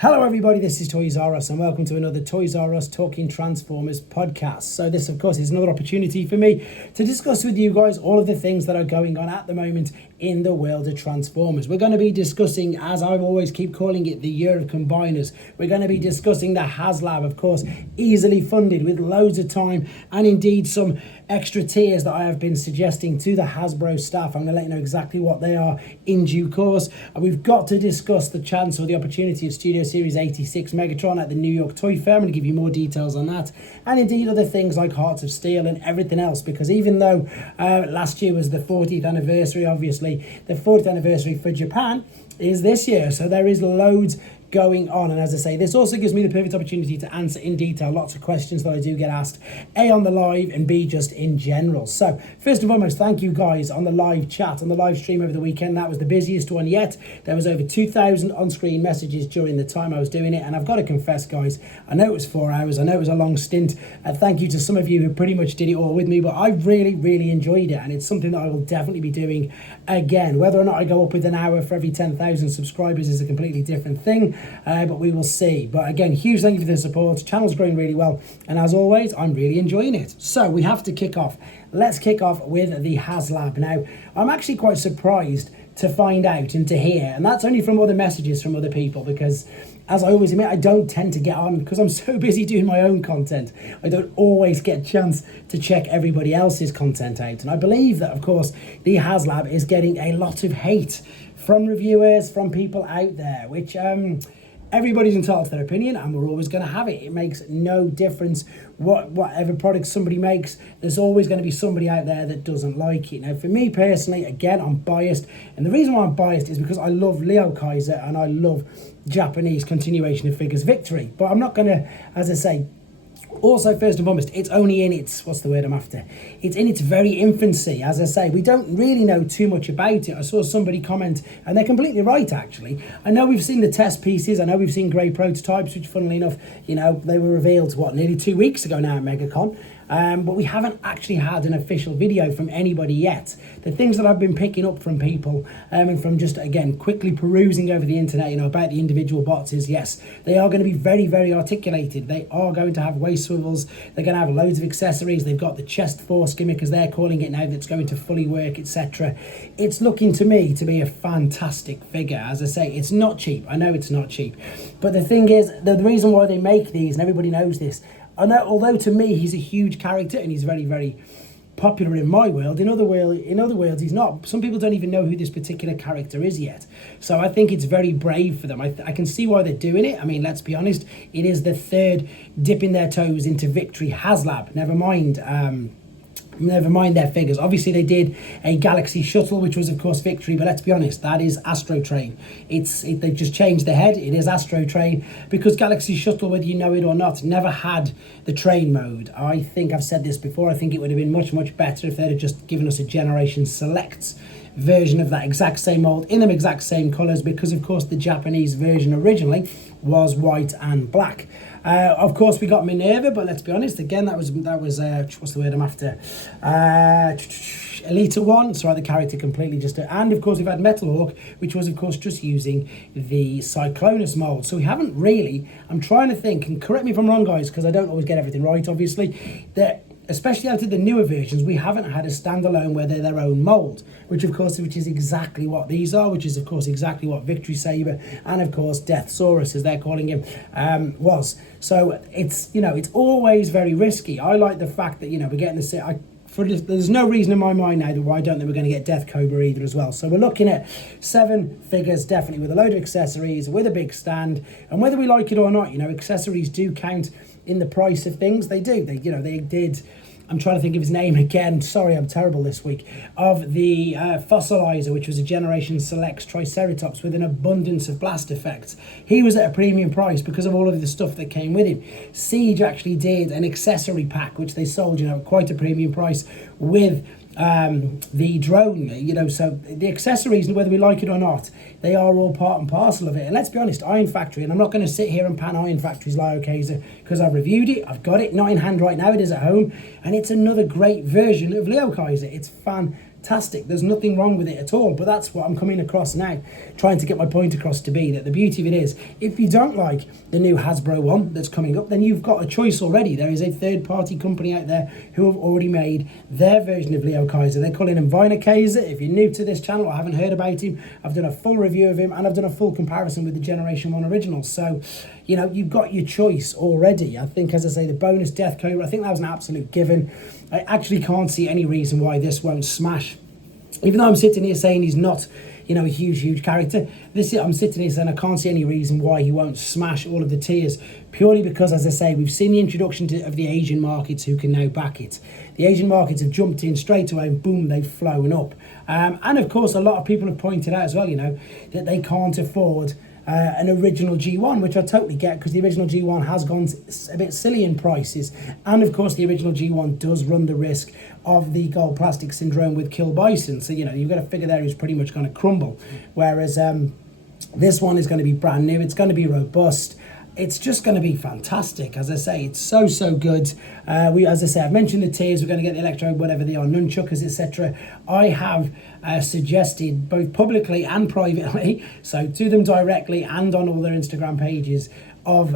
Hello everybody, this is Toys R Us and welcome to another Toys R Us Talking Transformers podcast. So this of course is another opportunity for me to discuss with you guys all of the things that are going on at the moment in the world of Transformers. We're going to be discussing, as I always keep calling it, the year of combiners. We're going to be discussing the HasLab, of course, easily funded with loads of time and indeed some extra tiers that I have been suggesting to the Hasbro staff. I'm going to let you know exactly what they are in due course. And we've got to discuss the chance or the opportunity of Studioseries 86 Megatron at the New York Toy Fair. I'm going to give you more details on that. And indeed other things like Hearts of Steel and everything else. Because even though last year was the 40th anniversary, obviously, the 40th anniversary for Japan is this year. So there is loads going on, and as I say, this also gives me the perfect opportunity to answer in detail lots of questions that I do get asked, A, on the live, and B, just in general. So first and foremost, thank you guys on the live chat, on the live stream over the weekend. That was the busiest one yet. There was over 2,000 on-screen messages during the time I was doing it, and I've got to confess, guys, I know it was 4 hours, I know it was a long stint, thank you to some of you who pretty much did it all with me, but I really enjoyed it, and it's something that I will definitely be doing again. Whether or not I go up with an hour for every 10,000 subscribers is a completely different thing. But we will see. But again, huge thank you for the support. Channel's growing really well, and as always, I'm really enjoying it. So we have to kick off. Let's kick off with the HasLab. Now, I'm actually quite surprised to find out and to hear, and that's only from other messages from other people, because as I always admit, I don't tend to get on because I'm so busy doing my own content. I don't always get a chance to check everybody else's content out. And I believe that, of course, the HasLab is getting a lot of hate from reviewers, from people out there, which everybody's entitled to their opinion, and we're always going to have it. It makes no difference whatever product somebody makes. There's always going to be somebody out there that doesn't like it. Now, for me personally, again, I'm biased, and the reason why I'm biased is because I love LeoKaiser and I love Japanese continuation of Figures Victory. But I'm not going to, as I say, also, first and foremost, it's only in its, what's the word I'm after? It's in its very infancy. As I say, we don't really know too much about it. I saw somebody comment, and they're completely right, actually. I know we've seen the test pieces. I know we've seen grey prototypes, which, funnily enough, you know, they were revealed, nearly 2 weeks ago now at MegaCon. But we haven't actually had an official video from anybody yet. The things that I've been picking up from people and from just, again, quickly perusing over the internet, you know, about the individual bots is, yes, they are going to be very articulated. They are going to have waist swivels. They're going to have loads of accessories. They've got the chest force gimmick, as they're calling it now, that's going to fully work, etc. It's looking to me to be a fantastic figure. As I say, it's not cheap. I know it's not cheap. But the thing is, the reason why they make these, and everybody knows this, I know, although to me he's a huge character and he's very popular in my world, in other worlds he's not. Some people don't even know who this particular character is yet. So I think it's very brave for them. I can see why they're doing it. I mean, let's be honest, it is the third dipping their toes into victory HasLab. Never mind their figures. Obviously, they did a Galaxy Shuttle, which was, of course, Victory. But let's be honest, that is Astro Train. They've just changed the head. It is Astro Train because Galaxy Shuttle, whether you know it or not, never had the train mode. I think I've said this before. I think it would have been much better if they'd have just given us a Generation Selects version of that exact same mold in them exact same colours, because, of course, the Japanese version originally was white and black. Of course, we got Minerva, but let's be honest, again, that was what's the word I'm after? Elita 1, sorry, the character completely just... And, of course, we've had Metalhawk, which was, of course, just using the Cyclonus mold. So we haven't really... I'm trying to think, and correct me if I'm wrong, guys, because I don't always get everything right, obviously, that... Especially out of the newer versions, we haven't had a standalone where they're their own mold, which is exactly what these are, which is, of course, exactly what Victory Saber and, of course, Deathsaurus, as they're calling him, was. So it's, you know, it's always very risky. I like the fact that, you know, we're getting there's no reason in my mind now why I don't think we're going to get Death Cobra either as well. So we're looking at 7 figures, definitely, with a load of accessories, with a big stand, and whether we like it or not, you know, accessories do count in the price of things. They do. They did. I'm trying to think of his name again. Sorry, I'm terrible this week. Of the Fossilizer, which was a Generation Selects Triceratops with an abundance of blast effects. He was at a premium price because of all of the stuff that came with him. Siege actually did an accessory pack, which they sold, you know, at quite a premium price with the drone, you know. So the accessories, whether we like it or not, they are all part and parcel of it. And let's be honest, Iron Factory, and I'm not going to sit here and pan Iron Factory's LeoKaiser because I've reviewed it, I've got it, not in hand right now, it is at home, and it's another great version of LeoKaiser. It's fantastic. fantastic. There's nothing wrong with it at all. But that's what I'm coming across now, trying to get my point across to be that the beauty of it is, if you don't like the new Hasbro one that's coming up, then you've got a choice already. There is a third-party company out there who have already made their version of LeoKaiser. They're calling him liokaiser. If you're new to this channel or haven't heard about him, I've done a full review of him and I've done a full comparison with the Generation 1 originals. So, you know, you've got your choice already. I think, as I say, the bonus Death Cobra, I think that was an absolute given. I actually can't see any reason why this won't smash. Even though I'm sitting here saying he's not, you know, a huge character, I'm sitting here saying I can't see any reason why he won't smash all of the tiers, purely because, as I say, we've seen the introduction of the Asian markets who can now back it. The Asian markets have jumped in straight away and boom, they've flown up. And of course, a lot of people have pointed out as well, you know, that they can't afford an original G1, which I totally get, because the original G1 has gone a bit silly in prices. And of course, the original G1 does run the risk of the gold plastic syndrome with Kill Bison. So, you know, you've got a figure there who's pretty much going to crumble. Whereas this one is going to be brand new. It's going to be robust. It's just going to be fantastic. As I say, it's so good. As I say, I've mentioned the tiers. We're going to get the electro, whatever they are, nunchuckers, etc. I have suggested, both publicly and privately, so to them directly and on all their Instagram pages, of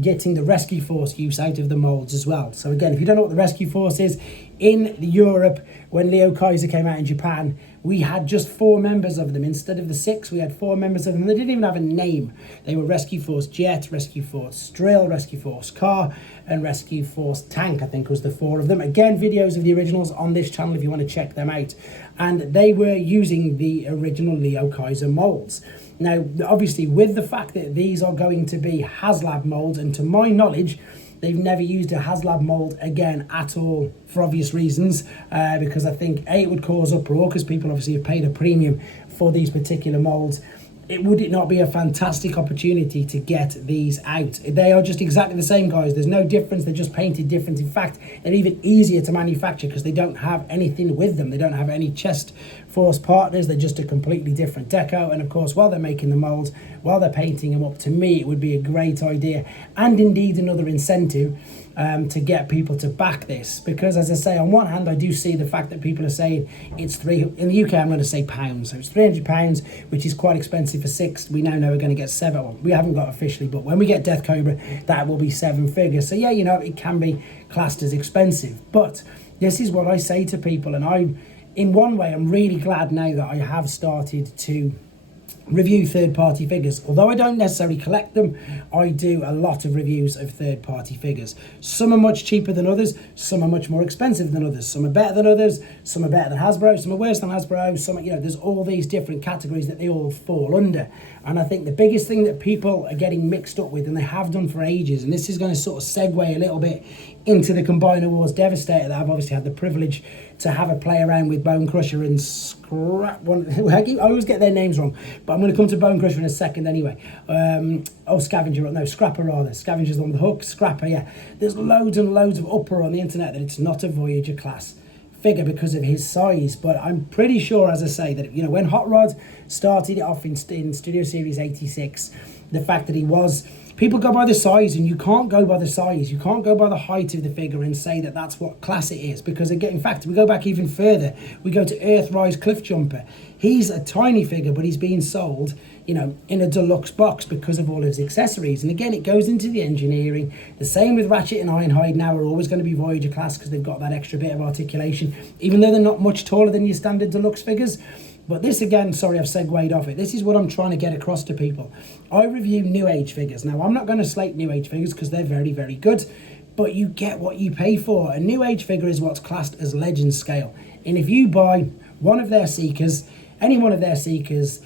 getting the Rescue Force use out of the molds as well. So again, if you don't know what the Rescue Force is, in Europe, when LeoKaiser came out in Japan, we had just 4 members of them. Instead of the 6, we had 4 members of them. They didn't even have a name. They were Rescue Force Jet, Rescue Force Drill, Rescue Force Car, and Rescue Force Tank, I think was the 4 of them. Again, videos of the originals on this channel if you want to check them out. And they were using the original LeoKaiser molds. Now, obviously, with the fact that these are going to be HasLab molds, and to my knowledge, they've never used a HasLab mold again at all, for obvious reasons, because I think, A, it would cause uproar, because people obviously have paid a premium for these particular molds. Would it not be a fantastic opportunity to get these out? They are just exactly the same, guys. There's no difference. They're just painted different. In fact, they're even easier to manufacture because they don't have anything with them. They don't have any chest force partners. They're just a completely different deco. And of course, while they're making the molds, while they're painting them up, to me, it would be a great idea and indeed another incentive to get people to back this. Because as I say, on one hand, I do see the fact that people are saying it's in the UK, I'm going to say pounds. So it's £300, which is quite expensive for 6. We now know we're going to get 7. Well, we haven't got officially, but when we get Death Cobra, that will be 7 figures. So yeah, you know, it can be classed as expensive. But this is what I say to people. And in one way, I'm really glad now that I have started to review third-party figures. Although I don't necessarily collect them, I do a lot of reviews of third-party figures. Some are much cheaper than others, some are much more expensive than others, some are better than others, some are better than Hasbro, some are worse than Hasbro, some are, you know, there's all these different categories that they all fall under. And I think the biggest thing that people are getting mixed up with, and they have done for ages, and this is going to sort of segue a little bit into the Combiner Wars Devastator that I've obviously had the privilege to have a play around with Bone Crusher and Scrap. I always get their names wrong, but I'm going to come to Bone Crusher in a second anyway. Scavenger, no, Scrapper rather. Scavenger's on the hook, Scrapper, yeah. There's loads and loads of uproar on the internet that it's not a Voyager class figure because of his size, but I'm pretty sure, as I say, that, you know, when Hot Rod started it off in Studioseries 86, the fact that he was, people go by the size, and you can't go by the size, you can't go by the height of the figure and say that that's what class it is, because again, in fact, we go back even further, we go to Earthrise Cliff Jumper. He's a tiny figure, but he's being sold, you know, in a deluxe box because of all his accessories. And again, it goes into the engineering. The same with Ratchet and Ironhide now are always going to be Voyager class because they've got that extra bit of articulation, even though they're not much taller than your standard deluxe figures. But this again, sorry, I've segued off it. This is what I'm trying to get across to people. I review New Age figures. Now, I'm not going to slate New Age figures because they're very, very good, but you get what you pay for. A New Age figure is what's classed as legend scale. And if you buy one of their Seekers, any one of their Seekers,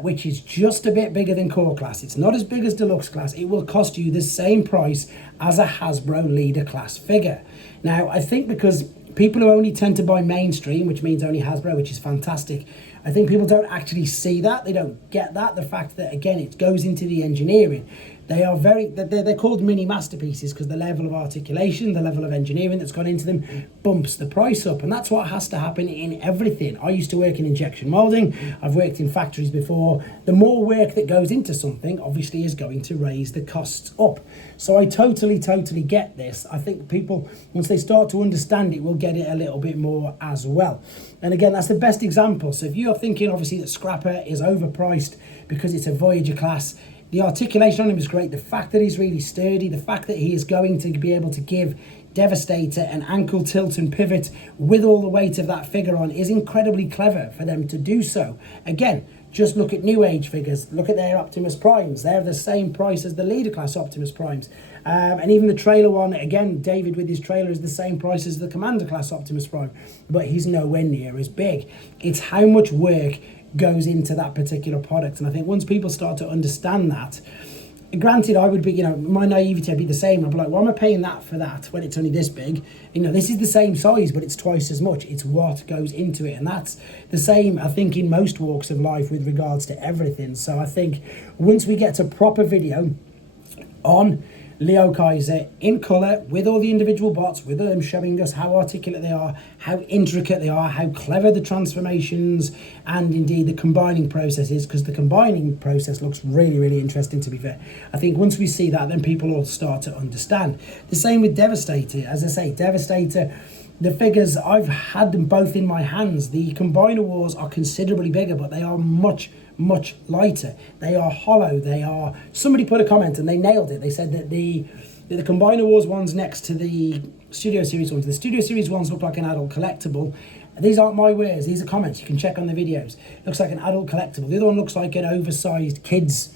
which is just a bit bigger than core class, it's not as big as deluxe class, it will cost you the same price as a Hasbro leader class figure. Now, I think because people who only tend to buy mainstream, which means only Hasbro, which is fantastic, I think people don't actually see that. They don't get that. The fact that, again, it goes into the engineering. They are they're called mini masterpieces because the level of articulation, the level of engineering that's gone into them bumps the price up. And that's what has to happen in everything. I used to work in injection molding. I've worked in factories before. The more work that goes into something obviously is going to raise the costs up. So I totally get this. I think people, once they start to understand it, will get it a little bit more as well. And again, that's the best example. So if you're thinking obviously that Scrapper is overpriced because it's a Voyager class, the articulation on him is great. The fact that he's really sturdy, the fact that he is going to be able to give Devastator an ankle tilt and pivot with all the weight of that figure on is incredibly clever for them to do so. Again, just look at New Age figures. Look at their Optimus Primes. They're the same price as the Leader class Optimus Primes. And even the trailer one, again, David with his trailer is the same price as the Commander class Optimus Prime, but he's nowhere near as big. It's how much work goes into that particular product. And I think once people start to understand that, granted, I would be, my naivety would be the same. I'd be like, why am I paying that for that when it's only this big? This is the same size, but it's twice as much. It's what goes into it. And that's the same, I think, in most walks of life with regards to everything. So I think once we get to proper video on LeoKaiser in colour, with all the individual bots, with them showing us how articulate they are, how intricate they are, how clever the transformations and indeed the combining process is, because the combining process looks really interesting, to be fair. I think once we see that, then people will start to understand. The same with Devastator. As I say, Devastator, the figures, I've had them both in my hands. The Combiner Wars are considerably bigger, but they are much lighter. They are hollow. Somebody put a comment and they nailed it. They said that the Combiner Wars ones next to the Studio Series ones, the Studio Series ones look like an adult collectible. These aren't my words, these are comments, you can check on the videos. Looks like an adult collectible. The other one looks like an oversized kids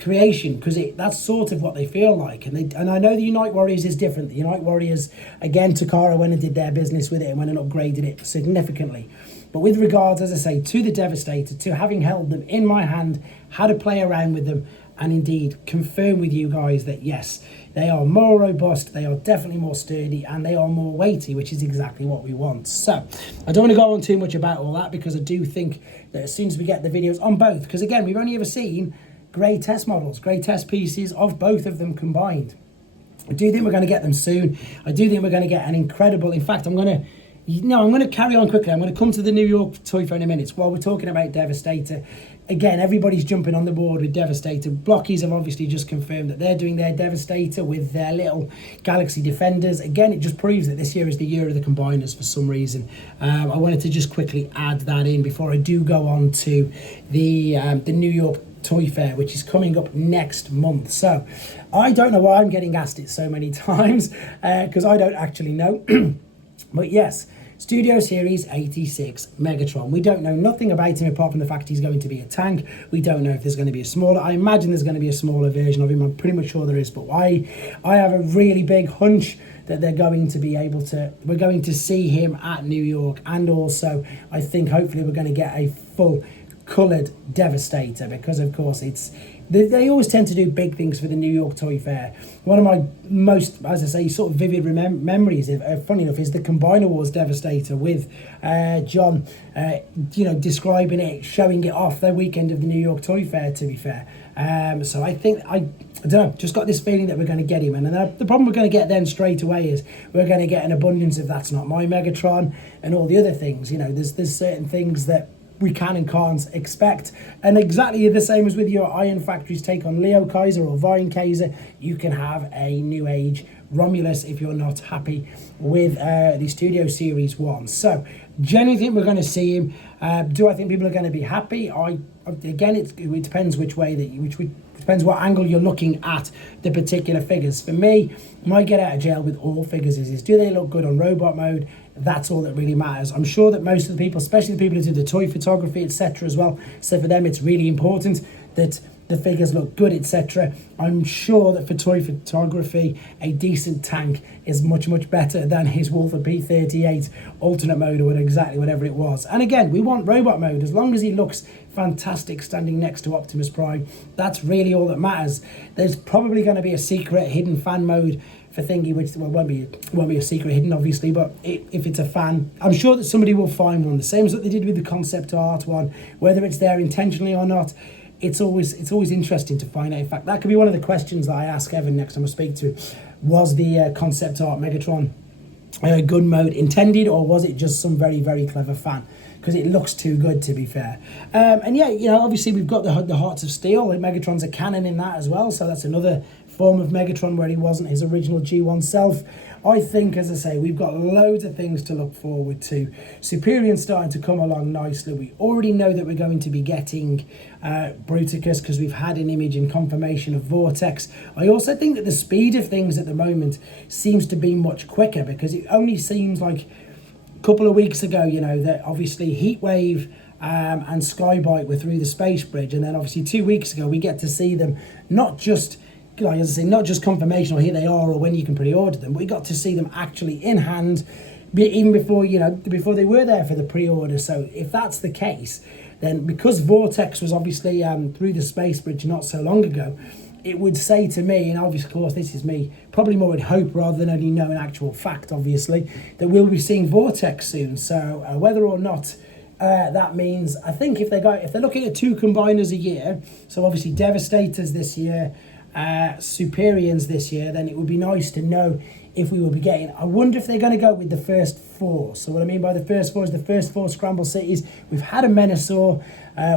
creation, because that's sort of what they feel like. And I know the Unite Warriors is different. The Unite Warriors, again, Takara went and did their business with it and went and upgraded it significantly. But with regards, as I say, to the Devastator, to having held them in my hand, how to play around with them, and indeed confirm with you guys that yes, they are more robust, they are definitely more sturdy, and they are more weighty, which is exactly what we want. So I don't want to go on too much about all that, because I do think that as soon as we get the videos on both, because again, we've only ever seen grey test models, grey test pieces of both of them combined. I do think we're going to get them soon. I do think we're going to get an incredible, in fact, I'm going to carry on quickly. I'm going to come to the New York Toy Fair in a minute. While we're talking about Devastator, again, everybody's jumping on the board with Devastator. Blockies have obviously just confirmed that they're doing their Devastator with their little Galaxy Defenders. Again, it just proves that this year is the year of the combiners for some reason. I wanted to just quickly add that in before I do go on to the New York Toy Fair, which is coming up next month. So I don't know why I'm getting asked it so many times, because I don't actually know. But yes, Studioseries 86 Megatron. We don't know nothing about him apart from the fact he's going to be a tank. We don't know if there's going to be a smaller. I imagine there's going to be a smaller version of him. I'm pretty much sure there is. But I have a really big hunch that they're going to be able to. We're going to see him at New York, and also I think hopefully we're going to get a full coloured Devastator, because of course they always tend to do big things for the New York Toy Fair. One of my most, as I say, sort of vivid memories, funny enough, is the Combiner Wars Devastator with John, describing it, showing it off their weekend of the New York Toy Fair, to be fair. So I think, I don't know, just got this feeling that we're going to get him. And then the problem we're going to get then straight away is we're going to get an abundance of That's Not My Megatron and all the other things. There's certain things that we can and can't expect. And exactly the same as with your Iron Factory's take on LeoKaiser or Vinkaiser, you can have a New Age Romulus if you're not happy with the Studio Series 1. So, genuinely think we're going to see him. Do I think people are going to be happy? Again, it depends which way depends what angle you're looking at the particular figures. For me, my get out of jail with all figures is do they look good on robot mode? That's all that really matters. I'm sure that most of the people, especially the people who do the toy photography, etc. as well, so for them it's really important that the figures look good, etc. I'm sure that for toy photography, a decent tank is much better than his Wolfer P38 alternate mode or whatever it was. And again, we want robot mode. As long as he looks fantastic standing next to Optimus Prime, that's really all that matters. There's probably going to be a secret hidden fan mode for Thingy, which won't be a secret hidden, obviously, but if it's a fan, I'm sure that somebody will find one, the same as what they did with the concept art one. Whether it's there intentionally or not, it's always interesting to find out. In fact, that could be one of the questions that I ask Evan next time I speak to. Was the concept art Megatron gun mode intended, or was it just some very, very clever fan? Because it looks too good, to be fair. And yeah, you know, obviously we've got the Hearts of Steel. Megatron's a canon in that as well, so that's another form of Megatron where he wasn't his original G1 self. I think, as I say, we've got loads of things to look forward to. Superion's starting to come along nicely. We already know that we're going to be getting Bruticus because we've had an image and confirmation of Vortex. I also think that the speed of things at the moment seems to be much quicker, because it only seems like a couple of weeks ago, you know, that obviously Heatwave and Skybite were through the space bridge, and then obviously 2 weeks ago we get to see them, not just, like as I say, not just confirmation or here they are or when you can pre-order them, but we got to see them actually in hand even before, you know, before they were there for the pre-order. So if that's the case, then because Vortex was obviously through the space bridge not so long ago, it would say to me, and obviously, of course, this is me, probably more with hope rather than only knowing actual fact, obviously, that we'll be seeing Vortex soon. So whether or not that means, I think if they're looking at 2 combiners a year, so obviously Devastators this year, Superions this year, then it would be nice to know if we will be getting. I wonder if they're going to go with the first 4. So what I mean by the first 4 is the first 4 Scramble Cities. We've had a Menasor.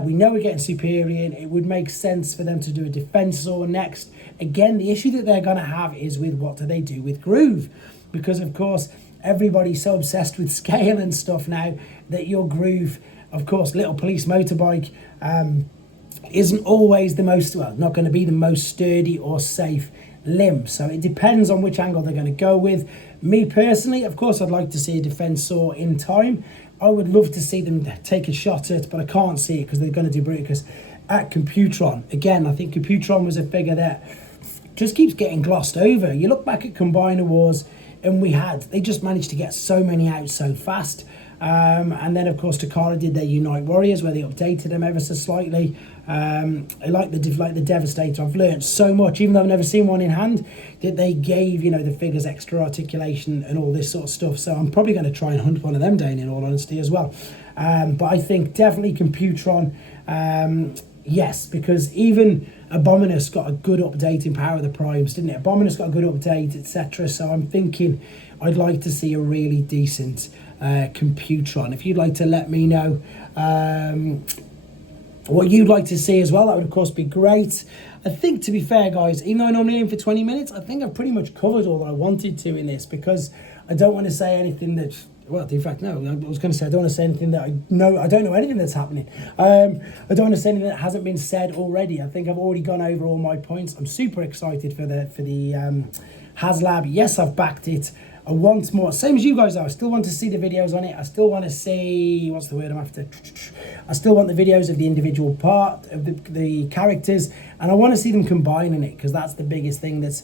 We know we're getting Superion. It would make sense for them to do a Defensor next. Again, the issue that they're going to have is with what do they do with Groove? Because, of course, everybody's so obsessed with scale and stuff now that your Groove, of course, little police motorbike, isn't always the most, well, not going to be the most sturdy or safe limb. So it depends on which angle they're going to go with. Me personally, of course, I'd like to see a Defensor in time. I would love to see them take a shot at, but I can't see it because they're going to do Bruticus at Computron. Again, I think Computron was a figure that just keeps getting glossed over. You look back at Combiner Wars, and they just managed to get so many out so fast. And then, of course, Takara did their Unite Warriors, where they updated them ever so slightly. I like the Devastator. I've learned so much, even though I've never seen one in hand, that they gave, you know, the figures extra articulation and all this sort of stuff. So I'm probably going to try and hunt one of them down, in all honesty, as well. But I think definitely Computron, yes, because even Abominus got a good update in Power of the Primes, didn't it? Abominus got a good update, etc. So I'm thinking I'd like to see a really decent Computron. If you'd like to let me know what you'd like to see as well, that would of course be great. I think, to be fair, guys, even though I normally aim for 20 minutes, I think I've pretty much covered all that I wanted to in this, because I don't want to say anything that, well, in fact, no, I was going to say I don't want to say anything that I don't know anything that's happening. I don't want to say anything that hasn't been said already. I think I've already gone over all my points. I'm super excited for the HasLab. Yes, I've backed it. I want more, same as you guys are. I still want to see the videos on it. I still want to see, what's the word I'm after? I still want the videos of the individual part of the characters, and I want to see them combining it, because that's the biggest thing. That's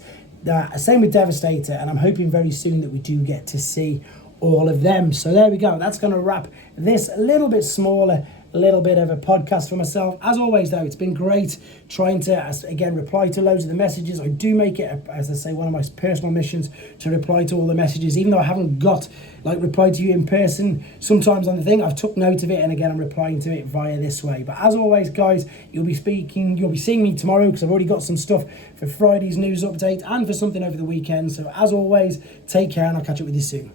same with Devastator, and I'm hoping very soon that we do get to see all of them. So there we go. That's going to wrap this a little bit smaller, a little bit of a podcast for myself. As always, though, it's been great trying to, again, reply to loads of the messages. I do make it, as I say, one of my personal missions to reply to all the messages, even though I haven't got, like, replied to you in person sometimes on the thing. I've took note of it, and again, I'm replying to it via this way. But as always, guys, you'll be seeing me tomorrow, because I've already got some stuff for Friday's news update and for something over the weekend. So as always, take care, and I'll catch up with you soon.